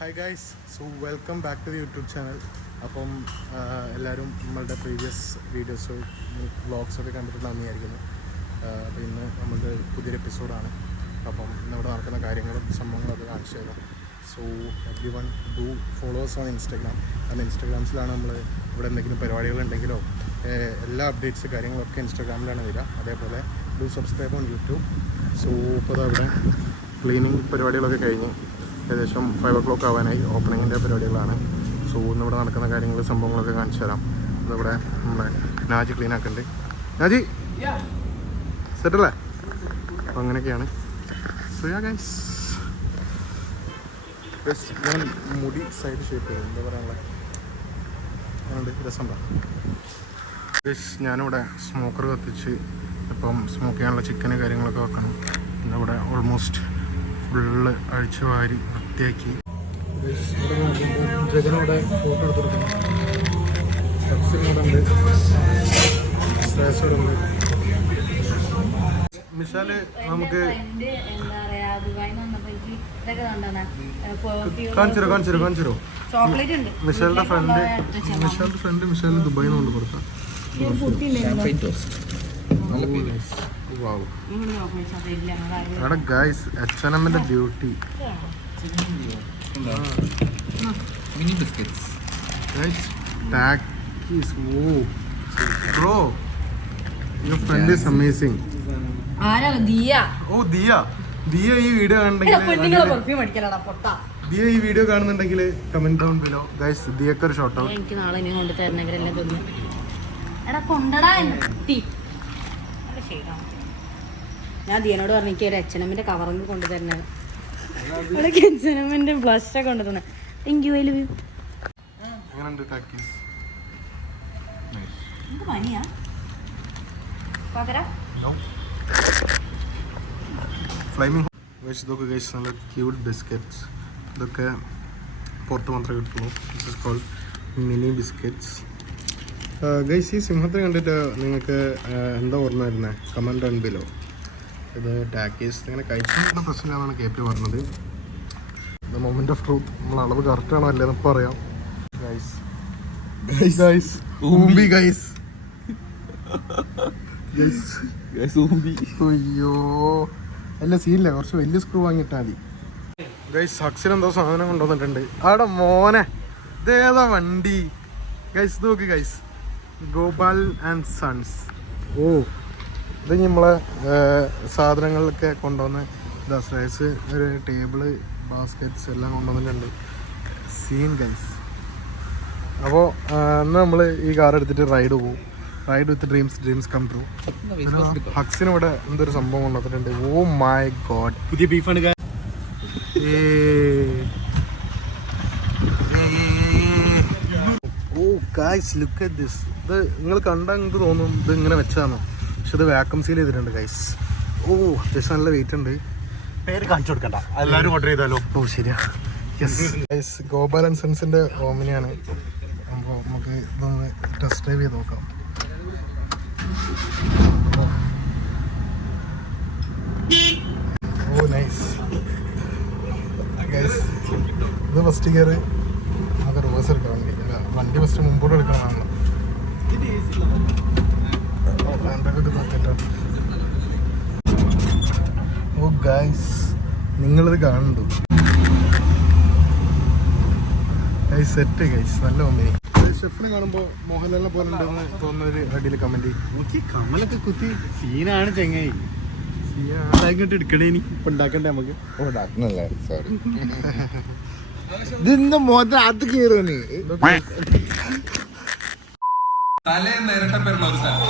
Hi guys, so welcome back to the YouTube channel. അപ്പം എല്ലാവരും നമ്മളുടെ പ്രീവിയസ് വീഡിയോസ് വ്ളോഗ്സൊക്കെ കണ്ടിട്ടുണ്ടാകുന്ന വിചാരിക്കുന്നു. അപ്പോൾ ഇന്ന് നമ്മളുടെ പുതിയൊരു എപ്പിസോഡാണ്. അപ്പം ഇന്നിവിടെ നടക്കുന്ന കാര്യങ്ങളും സംഭവങ്ങളൊക്കെ കാണിച്ചു തരാം. So every one do followers on Instagram. കാരണം ഇൻസ്റ്റാഗ്രാംസിലാണ് നമ്മൾ ഇവിടെ എന്തെങ്കിലും പരിപാടികളുണ്ടെങ്കിലോ എല്ലാ അപ്ഡേറ്റ്സ് കാര്യങ്ങളൊക്കെ ഇൻസ്റ്റാഗ്രാമിലാണ് വരിക. അതേപോലെ do subscribe on YouTube. So ഇപ്പോൾ അവിടെ ക്ലീനിങ് പരിപാടികളൊക്കെ കഴിഞ്ഞ് ഏകദേശം 5 o'clock ആവാനായി. ഓപ്പണിങ്ങിൻ്റെ പരിപാടികളാണ്. സോ ഇന്നിവിടെ നടക്കുന്ന കാര്യങ്ങൾ സംഭവങ്ങളൊക്കെ കാണിച്ചു തരാം. ഇന്നിവിടെ നമ്മുടെ നാജി ക്ലീൻ ആക്കുന്നുണ്ട്. നാജി സെറ്റല്ലേ? അപ്പോൾ അങ്ങനെയൊക്കെയാണ്. സോ യാ ഗൈസ്, ഞാൻ മുടി സൈഡ് ഷേപ്പ് ചെയ്യും. എന്താ പറയാനുള്ളത് അതുകൊണ്ട് രസമുണ്ടോ ഗൈസ്? ഞാനിവിടെ സ്മോക്കർ കത്തിച്ച് ഇപ്പം സ്മോക്ക് ചെയ്യാനുള്ള ചിക്കന് കാര്യങ്ങളൊക്കെ വെക്കണം. ഇന്നിവിടെ ഓൾമോസ്റ്റ് ഫുള്ള് അഴിച്ചു വാരി വൃത്തിയാക്കി. ജഗനോടെ ഫോട്ടോ എടുത്തെടുക്കണം. ഉണ്ട്, സ്ട്രേസോടുണ്ട്. മിഷാല് നമുക്ക് കാണിച്ചോ. മിഷാലിന്റെ ഫ്രണ്ട് മിഷാലിന് ദുബായിൽ നിന്ന് കൊണ്ട് കൊടുക്കാം. അവിടെ ഗൈസ് H&Mന്റെ beauty mini biscuits. Guys, Takis. Oh, bro, your friend is amazing. ആരാ ദിയ? ഓ ദിയ ഈ വീഡിയോ ദിയ ഈ വീഡിയോ കാണുന്നുണ്ടെങ്കിൽ കമന്റ് ഡൗൺ ബിലോ. ഗൈസ്, ദിയക്ക് ഒരു ഷോട്ട് ഔട്ട്. എനിക്ക് നാളെ ഇനി കൊണ്ട് തരണമെങ്കിലെല്ലാം തോന്നുന്നു. എടാ കൊണ്ടടാ കുട്ടി. ഞാൻ ദിയനോട് പറഞ്ഞു എനിക്ക് ഒരു H&Mന്റെ കവറിങ് കൊണ്ടുതരണം. H&Mന്റെ ബ്ലഷ് കൊണ്ട് തന്നെ. Thank you. I love you. എങ്ങനെയുണ്ട് ടാക്കീസ്? എന്ത് പനിയാ പകരാ? ഫ്ലൈമിംഗ് ഗൈസ്, ഇതൊക്കെ ഗൈസ് നല്ല ക്യൂട്ട് ബിസ്ക്കറ്റ്സ്. ഇതൊക്കെ പുറത്ത് മാത്രമേ കിട്ടുള്ളൂ. This is cold mini biscuits. Guys, ഈ സിംഹത്തെ കണ്ടിട്ട് നിങ്ങൾക്ക് എന്താ ഓർമ്മ വരുന്നത്? Comment down below. ഇത് ടാക്കീസ് ഇങ്ങനെ കഴിച്ചിട്ടുള്ള പ്രശ്നമില്ലാന്നാണ് KP പറഞ്ഞത്. The moment of truth. നമ്മൾ അളവ് കറക്റ്റ് ആണോ അല്ലേ എന്നൊക്കെ പറയാം. ഗൈസ് അയ്യോ അല്ല സീനില്ല, കുറച്ച് വലിയ സ്ക്രൂ വാങ്ങിയിട്ടാൽ മതി. ഗൈസ്, ഹക്സിന് എന്തോ സാധനം കൊണ്ടുവന്നിട്ടുണ്ട്. അവിടെ മോനെ ഇതേതാ വണ്ടി? ഗൈസ് ഇത് നോക്ക് ഗൈസ്, ഗോപാൽ ആൻഡ് സൺസ്. ഓ, ഇത് നമ്മളെ സാധനങ്ങളൊക്കെ കൊണ്ടുവന്ന് സ്ലൈസ്, ഒരു ടേബിള്, ബാസ്ക്കറ്റ്സ് എല്ലാം കൊണ്ടുവന്നിട്ടുണ്ട്. Scene guys. അപ്പോൾ ഇന്ന് നമ്മൾ ഈ കാർ എടുത്തിട്ട് റൈഡ് പോകും. Ride with dreams come true. ഹക്സിന് ഇവിടെ എന്തൊരു സംഭവം കൊണ്ടുവന്നിട്ടുണ്ട്. ഓ മൈ ഗോഡ്, പുതിയ ബീഫാണ്. Oh guys, look at this. ഇത് നിങ്ങൾ കണ്ടാൽ നിങ്ങൾക്ക് തോന്നും ഇത് ഇങ്ങനെ വെച്ചതാണോ, പക്ഷെ ഇത് വാക്യൂം സീൽ ചെയ്തിട്ടുണ്ട് ഗൈസ്. ഓ, അത്യാവശ്യം നല്ല വെയിറ്റ് ഉണ്ട്. പേര് കാണിച്ചു കൊടുക്കണ്ട, എല്ലാവരും ഓർഡർ ചെയ്താലോ? ഓ ശരിയാ. യെസ് ഗൈസ്, ഗോപാൽ ആൻഡ് സൺസിൻ്റെ ഓമിനിയാണ്. അപ്പോൾ നമുക്ക് ഇതൊന്ന് ടെസ്റ്റ് ഡ്രൈവ് ചെയ്ത് നോക്കാം. Oh nice guys. ഇത് ഫസ്റ്റ് ഗിയർ, നമുക്ക് റിവേഴ്സ് എടുക്കാം. വണ്ടി ഫസ്റ്റ് മുമ്പോട്ട് എടുക്കണമെന്നാണല്ലോ. ഹാൻഡ്രൊക്കെ നോക്കിട്ടോ. ഓ ഗൈസ്, നിങ്ങളിത് കാണുന്നുണ്ടോ? ഗൈസ് സെറ്റ് ഗൈസ്, നല്ല കമ്പനി. ഷെഫിനെ കാണുമ്പോൾ മോഹൻലാലിനെ പോലെ ഉണ്ടെന്ന് തോന്നുന്നൊരു അടിയിൽ കമന്റ്. കമലൊക്കെ കുത്തി സീനാണ് ചെങ്ങായി. സീനായിട്ട് എടുക്കണേ ഇനി ഉണ്ടാക്കണ്ടേ നമുക്ക്? ഉണ്ടാക്കുന്നല്ലേ, സോറി. ഇതിന്റെ മോത അത് കയറുന്നു. തലേന്ന് ഇരട്ടപ്പേരുള്ള ഒരു സ്ഥലം.